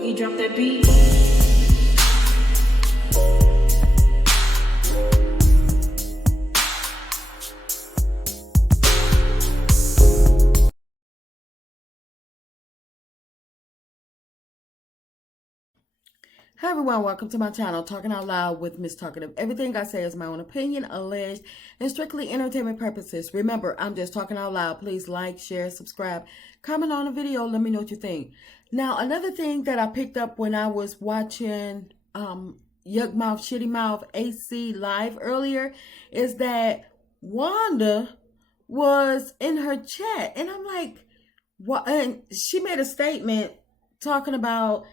Boogie, drop that beat. Hi everyone, welcome to my channel, Talking Out Loud with Miss Talkative. Everything I say is my own opinion, alleged, and strictly entertainment purposes. Remember, I'm just talking out loud. Please like, share, subscribe, comment on the video, let me know what you think. Now, another thing that I picked up when I was watching Yuck Mouth, Shitty Mouth AC live earlier is that Wanda was in her chat. And I'm like, what? And she made a statement talking about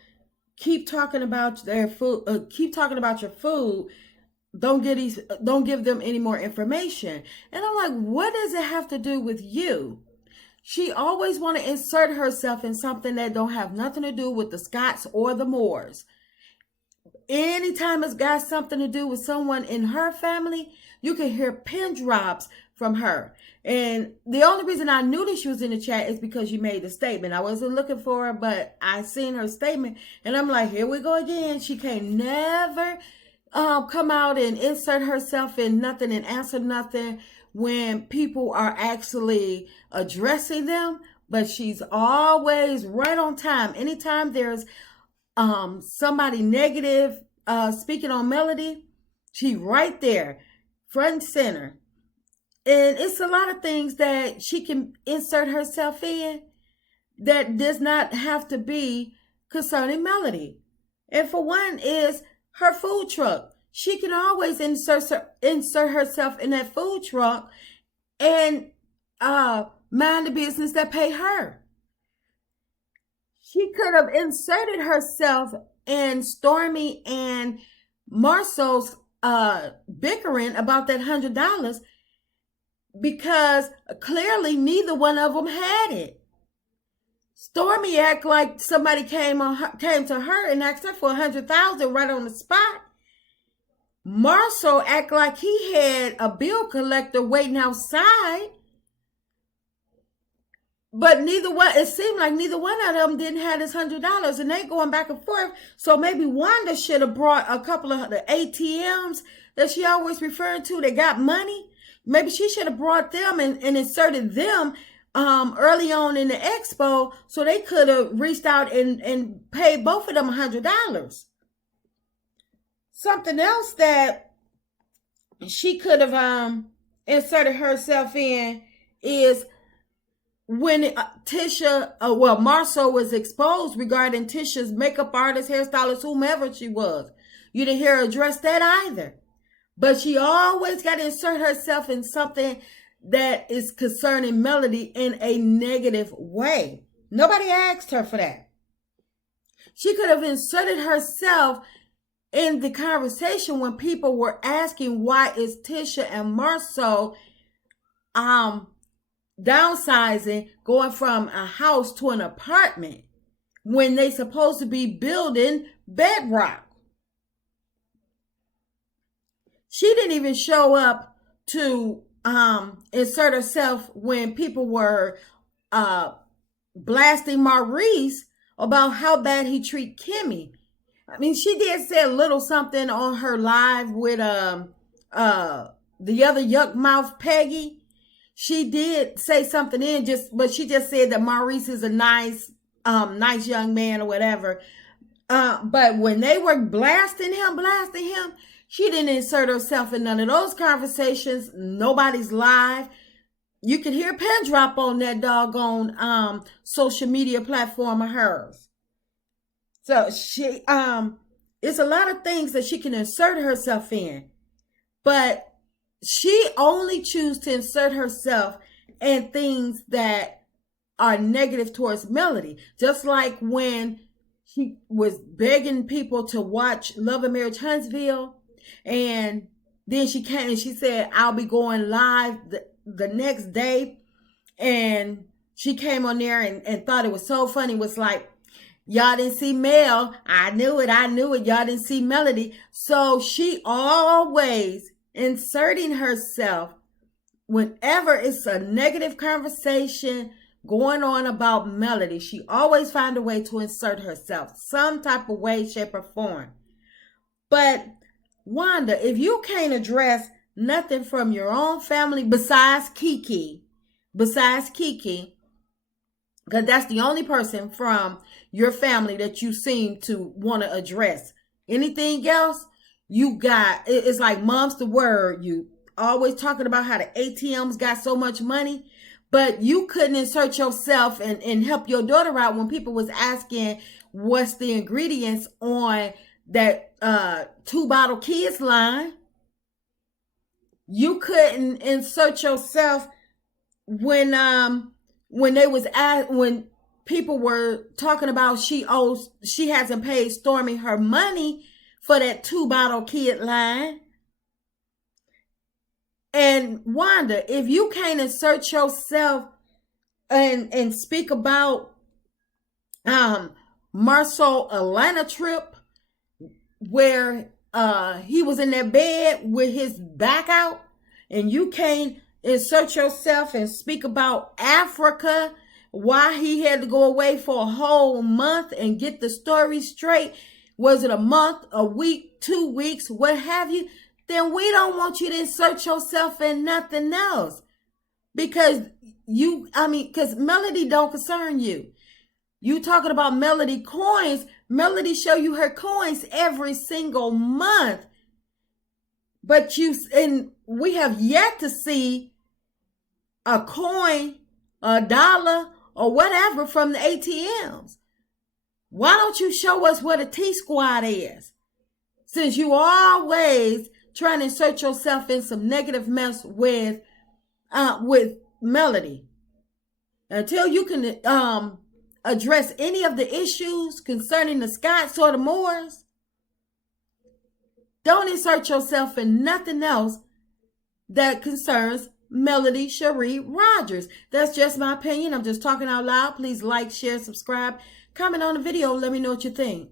keep talking about their food, keep talking about your food. Don't give them any more information. And I'm like, what does it have to do with you? She always want to insert herself in something that don't have nothing to do with the Scotts or the Moores. Anytime it's got something to do with someone in her family, you can hear pin drops from her. And the only reason I knew that she was in the chat is because you made the statement. I wasn't looking for her, but I seen her statement and I'm like, here we go again. She can't never come out and insert herself in nothing and answer nothing when people are actually addressing them. But she's always right on time. Anytime there's somebody negative speaking on Melody, she right there, front and center. And it's a lot of things that she can insert herself in that does not have to be concerning Melody. And for one is her food truck. She can always insert herself in that food truck and mind the business that pay her. She could have inserted herself in Stormy and Marcel's bickering about that $100 because clearly neither one of them had it. Stormy act like somebody came to her and asked her for $100,000 right on the spot. Marcel act like he had a bill collector waiting outside. But it seemed like neither one of them didn't have this $100 and they going back and forth. So maybe Wanda should have brought a couple of the ATMs that she always referred to that got money. Maybe she should have brought them and inserted them early on in the expo so they could have reached out and paid both of them $100. Something else that she could have inserted herself in is when Marcel was exposed regarding Tisha's makeup artist, hairstylist, whomever she was. You didn't hear her address that either. But she always got to insert herself in something that is concerning Melody in a negative way. Nobody asked her for that. She could have inserted herself in the conversation when people were asking why is Tisha and Marcel downsizing, going from a house to an apartment when they supposed to be building bedrock. She didn't even show up to insert herself when people were blasting Maurice about how bad he treat Kimmy. I mean, she did say a little something on her live with the other Yuck Mouth Peggy. She did say something but she just said that Maurice is a nice young man or whatever. But when they were blasting him, she didn't insert herself in none of those conversations. Nobody's live. You could hear pin drop on that doggone social media platform of hers. So she it's a lot of things that she can insert herself in. But she only chooses to insert herself in things that are negative towards Melody. Just like when she was begging people to watch Love and Marriage Huntsville. And then she came and she said, I'll be going live the next day. And she came on there and thought it was so funny. It was like, y'all didn't see Mel. I knew it. Y'all didn't see Melody. So she always inserting herself whenever it's a negative conversation going on about Melody. She always find a way to insert herself, some type of way, shape, or form. But Wanda, if you can't address nothing from your own family besides Kiki, because that's the only person from your family that you seem to want to address. Anything else, you got, it's like mom's the word. You always talking about how the ATMs got so much money, but you couldn't insert yourself and help your daughter out when people was asking what's the ingredients on that 2-bottle kids line. You couldn't insert yourself when people were talking about she hasn't paid Stormy her money for that 2-bottle kid line. And Wanda, if you can't insert yourself and speak about Marcel Atlanta trip where he was in that bed with his back out, and you can't insert yourself and speak about Africa, why he had to go away for a whole month and get the story straight. Was it a month, a week, 2 weeks, what have you? Then we don't want you to insert yourself in nothing else. Because Melody don't concern you. You talking about Melody coins. Melody show you her coins every single month. But we have yet to see a coin, a dollar, or whatever from the ATMs. Why don't you show us what a T-Squad is? Since you always trying to insert yourself in some negative mess with Melody. Until you can address any of the issues concerning the Scotts or the Moores, don't insert yourself in nothing else that concerns Melody Cherie Rogers. That's just my opinion. I'm just talking out loud. Please like, share, subscribe, comment on the video. Let me know what you think.